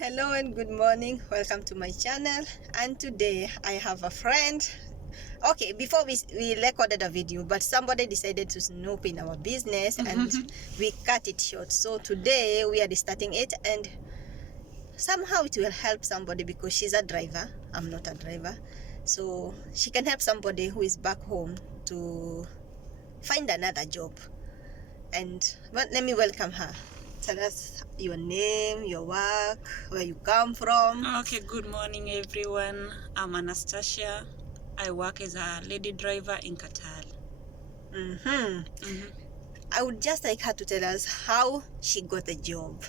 Hello and good morning. Welcome to my channel. And today I have a friend. Okay, before we recorded a video, but somebody decided to snoop in our business and we cut it short. So today we are starting it, and somehow it will help somebody because she's a driver. I'm not a driver. So she can help somebody who is back home to find another job. But let me welcome her. Tell us your name, your work, where you come from. Okay, good morning everyone. I'm Anastasia. I work as a lady driver in Qatar. I would just like her to tell us how she got the job.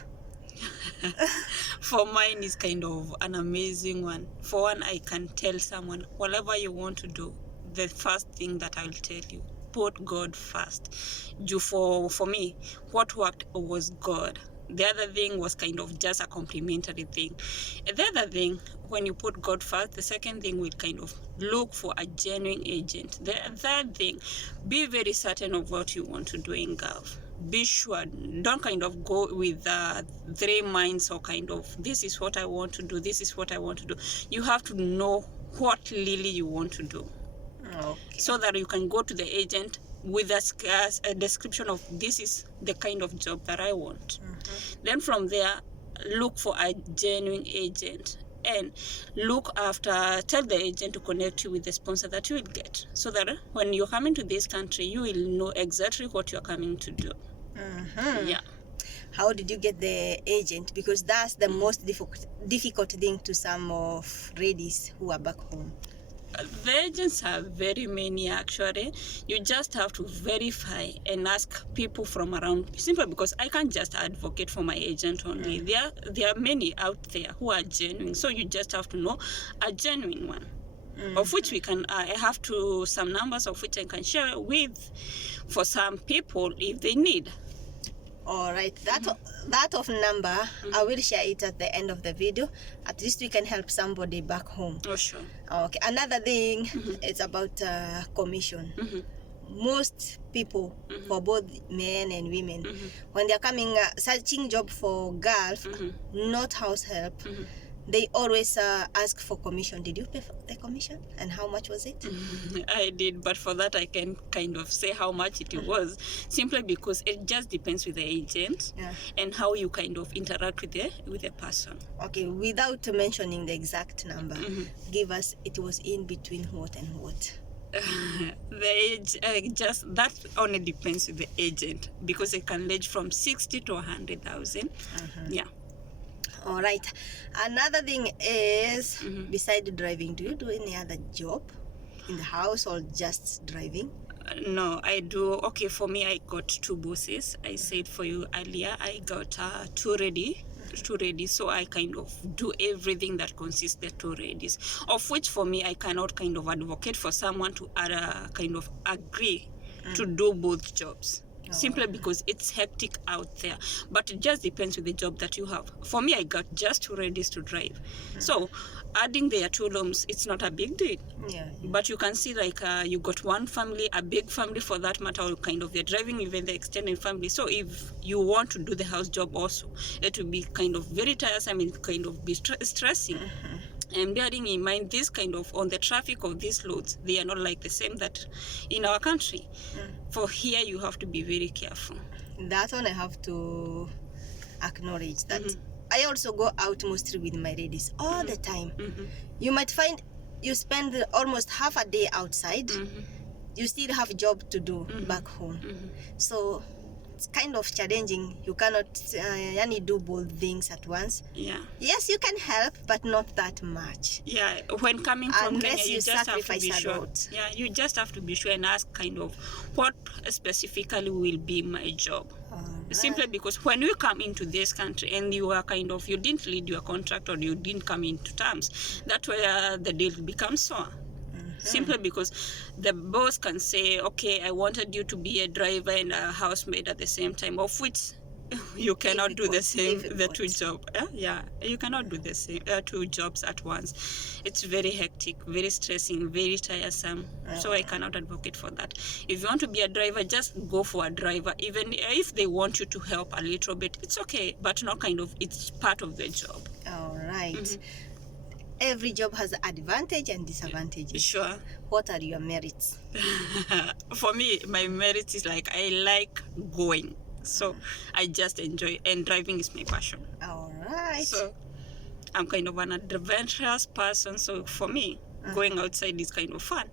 For mine is kind of an amazing one. For one, I can tell someone, whatever you want to do, the first thing that I'll tell you, put God first. For me, what worked was God. The other thing was kind of just a complimentary thing. The other thing, when you put God first, the second thing will kind of look for a genuine agent. The third thing, be very certain of what you want to do in Gulf. Be sure, don't kind of go with three minds or kind of, this is what I want to do, this is what I want to do. You have to know what really you want to do. Okay. So that you can go to the agent with a description of this is the kind of job that I want. Then from there, look for a genuine agent and tell the agent to connect you with the sponsor that you will get, so that when you're coming to this country, you will know exactly what you're coming to do. Yeah. How did you get the agent? Because that's the most difficult thing to some of ladies who are back home. The agents are very many actually. You just have to verify and ask people from around, simply because I can't just advocate for my agent only. There are many out there who are genuine, so you just have to know a genuine one. Of which we can, I have some numbers of which I can share with for some people if they need. All right, that of number, I will share it at the end of the video. At least we can help somebody back home. Oh, sure. Okay, another thing is about commission. Most people, for both men and women, when they're coming searching job for Gulf, not house help, they always ask for commission. Did you pay for the commission? And how much was it? I did, but for that I can kind of say how much it was, simply because it just depends with the agent and how you kind of interact with the person. Okay, without mentioning the exact number, give us, it was in between what and what? The age, that only depends with the agent, because it can range from 60 to 100,000. Yeah. All right. Another thing is, beside driving, do you do any other job in the house or just driving? No, I do. Okay, for me, I got two bosses. I said for you earlier, I got two ready, so I kind of do everything that consists the two readies, of which for me, I cannot kind of advocate for someone to kind of agree to do both jobs. Simply because it's hectic out there, but it just depends with the job that you have. For me, I got just two readies to drive, so adding their two rooms, it's not a big deal. But you can see, like, you got one family, a big family for that matter, or kind of you're driving even the extended family. So if you want to do the house job also, it will be kind of very tiresome and kind of be stressing. And bearing in mind this kind of on the traffic of these loads, they are not like the same that in our country. For here, you have to be very careful. That one I have to acknowledge that I also go out mostly with my ladies all the time. You might find you spend almost half a day outside. You still have a job to do back home. So it's kind of challenging. You cannot do both things at once. Yes, you can help, but not that much. When coming from Unless Kenya, you just have to be sacrifice a sure. lot. You just have to be sure and ask kind of what specifically will be my job. Simply because when you come into this country and you are kind of, you didn't lead your contract or you didn't come into terms, that's where the deal becomes sour. Simply because the boss can say, okay, I wanted you to be a driver and a housemaid at the same time, of which you cannot do the same, the difficult. two jobs. Yeah, you cannot do the same, two jobs at once. It's very hectic, very stressing, very tiresome. So I cannot advocate for that. If you want to be a driver, just go for a driver. Even if they want you to help a little bit, it's okay, but not kind of, it's part of the job. All right. Every job has advantage and disadvantages. Sure. What are your merits? For me, my merit is like I like going. So I just enjoy, and driving is my passion. All right. So I'm kind of an adventurous person. So for me, going outside is kind of fun.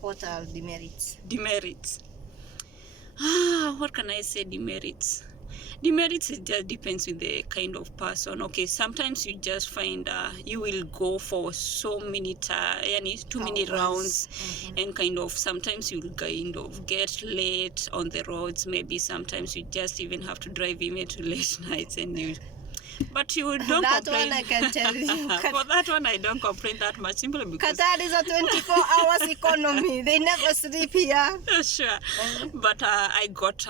What are the merits? Demerits. What can I say? Demerits. Demerits, it just depends with the kind of person. Okay, sometimes you just find you will go for so many too many rounds, and kind of sometimes you'll kind of get late on the roads. Maybe sometimes you just even have to drive even to late nights, and you. But you don't That complain. one I can tell you. For that one, I don't complain that much, simply because. Qatar is a 24 hours economy. They never sleep here. Sure, but I got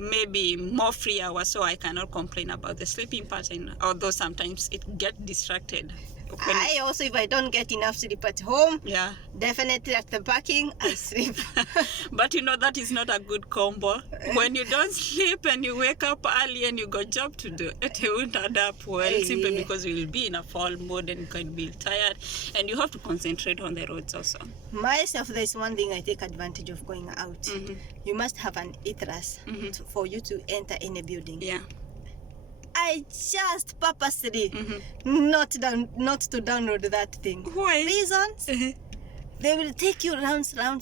maybe more free hours, so I cannot complain about the sleeping pattern, although sometimes it get distracted. I also, if I don't get enough sleep at home, Yeah. definitely at the parking, I sleep. But you know that is not a good combo. When you don't sleep and you wake up early and you got job to do, it won't add up well, simply because you will be in a fall mode and you can be tired, and you have to concentrate on the roads also. Myself, there's one thing I take advantage of going out. You must have an ITRAS for you to enter any building. Yeah. I just purposely not to download that thing. Why? Reasons? They will take you rounds, buying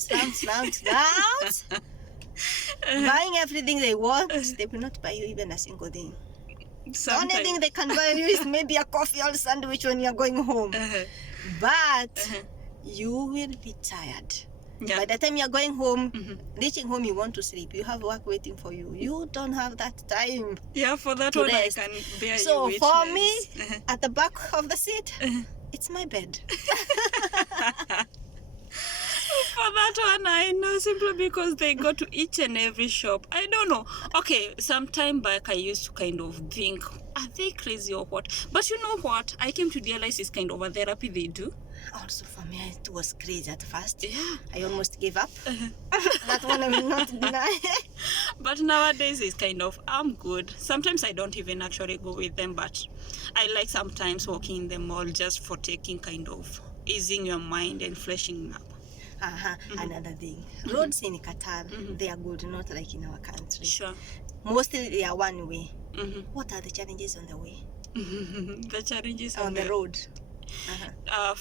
everything they want. They will not buy you even a single thing. The only thing they can buy you is maybe a coffee or sandwich when you're going home. But you will be tired. Yeah. By the time you're going home, reaching home, you want to sleep. You have work waiting for you. You don't have that time. Yeah, for that to one rest. I can bear So you for witness. me, at the back of the seat, it's my bed. For that one, I know, simply because they go to each and every shop. I don't know. Okay, some time back, I used to kind of think, are they crazy or what? But you know what? I came to realize it's kind of a therapy they do. Also, for me, it was crazy at first. Yeah. I almost gave up. That one I will not deny. But nowadays, it's kind of, I'm good. Sometimes I don't even actually go with them, but I like sometimes walking in the mall just for taking kind of easing your mind and fleshing up. Another thing, roads in Qatar, they are good, not like in our country. Sure. Mostly they are one way. What are the challenges on the way? The challenges On the road.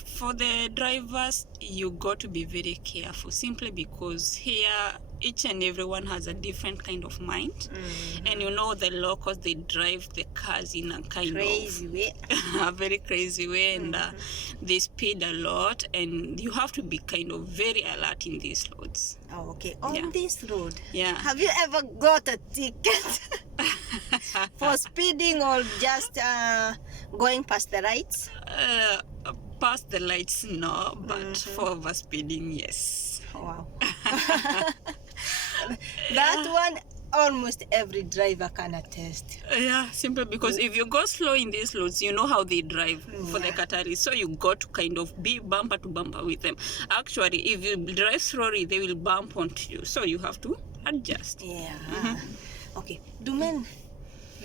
For the drivers, you got to be very careful, simply because here each and everyone has a different kind of mind, and you know the locals, they drive the cars in a kind Crazy of way. a very crazy way, and they speed a lot, and you have to be kind of very alert in these roads. Oh, okay. On this road, Yeah. have you ever got a ticket for speeding or just going past the lights? Past the lights, no, but for overspeeding, yes. Wow. That one, almost every driver can attest. Yeah, simply because if you go slow in these roads, you know how they drive for the Qataris, so you got to kind of be bumper to bumper with them. Actually, if you drive slowly, they will bump onto you, so you have to adjust. Yeah. Okay. Do men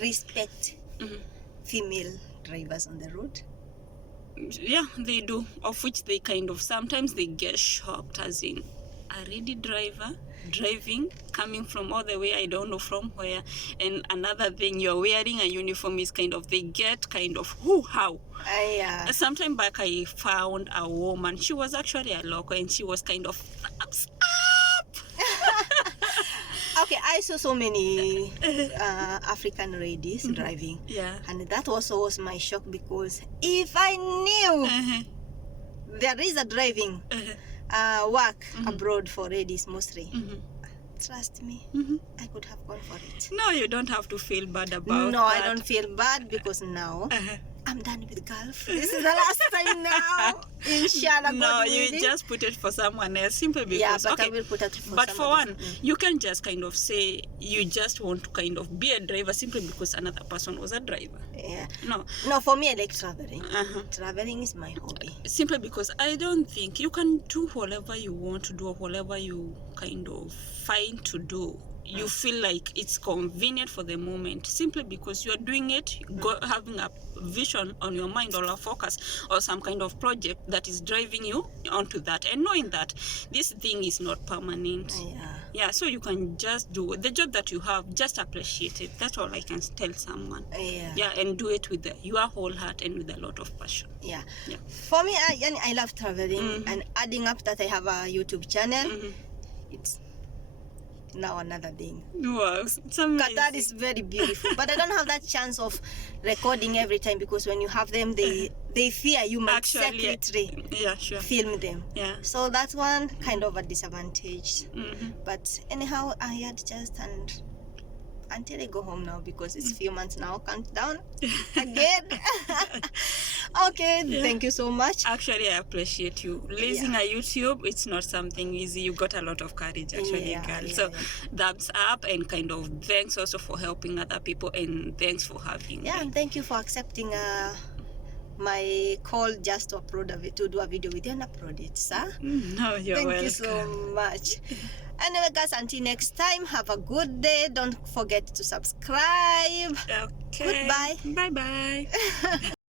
respect female drivers on the road? Yeah, they do, of which they kind of sometimes they get shocked, as in a lady driver driving, coming from all the way, I don't know from where. And another thing, you're wearing a uniform, is kind of, they get kind of, how? Sometime back I found a woman, she was actually a local, and she was kind of, thumbs up. Okay, I saw so many African ladies driving. Yeah. And that also was my shock, because if I knew there is a driving work abroad for ladies mostly, trust me, I could have gone for it. No, you don't have to feel bad about No, that. I don't feel bad, because now I'm done with golf. This is the last time now. Inshallah, No, God you willing. just put it for someone else simply because. Yeah, but okay, I will put it for but for somebody. one, you can just kind of say you just want to kind of be a driver simply because another person was a driver. Yeah. No. No, for me, I like traveling. Uh-huh. Traveling is my hobby. Simply because I don't think you can do whatever you want to do or whatever you kind of find to do. You feel like it's convenient for the moment simply because you are doing it, having a vision on your mind or a focus or some kind of project that is driving you onto that, and knowing that this thing is not permanent. Yeah, so you can just do the job that you have, just appreciate it. That's all I can tell someone. Yeah, and do it with your whole heart and with a lot of passion. Yeah. For me, I love traveling, and adding up that I have a YouTube channel, it's now another thing. Wow, it's amazing. Qatar is very beautiful, but I don't have that chance of recording every time because when you have them, they fear you might secretly film them. Yeah. So that's one kind of a disadvantage. But anyhow, I adjust and until I go home now because it's a few months now. Countdown again. Okay, thank you so much. Actually, I appreciate you. Raising a YouTube, it's not something easy. You got a lot of courage, actually, girl. So thumbs up, and kind of thanks also for helping other people, and thanks for having me. And thank you for accepting my call just to to do a video with you and upload it, sir. No, you're welcome. Thank you so much. Anyway, guys, until next time, have a good day. Don't forget to subscribe. Okay. Goodbye. Bye-bye.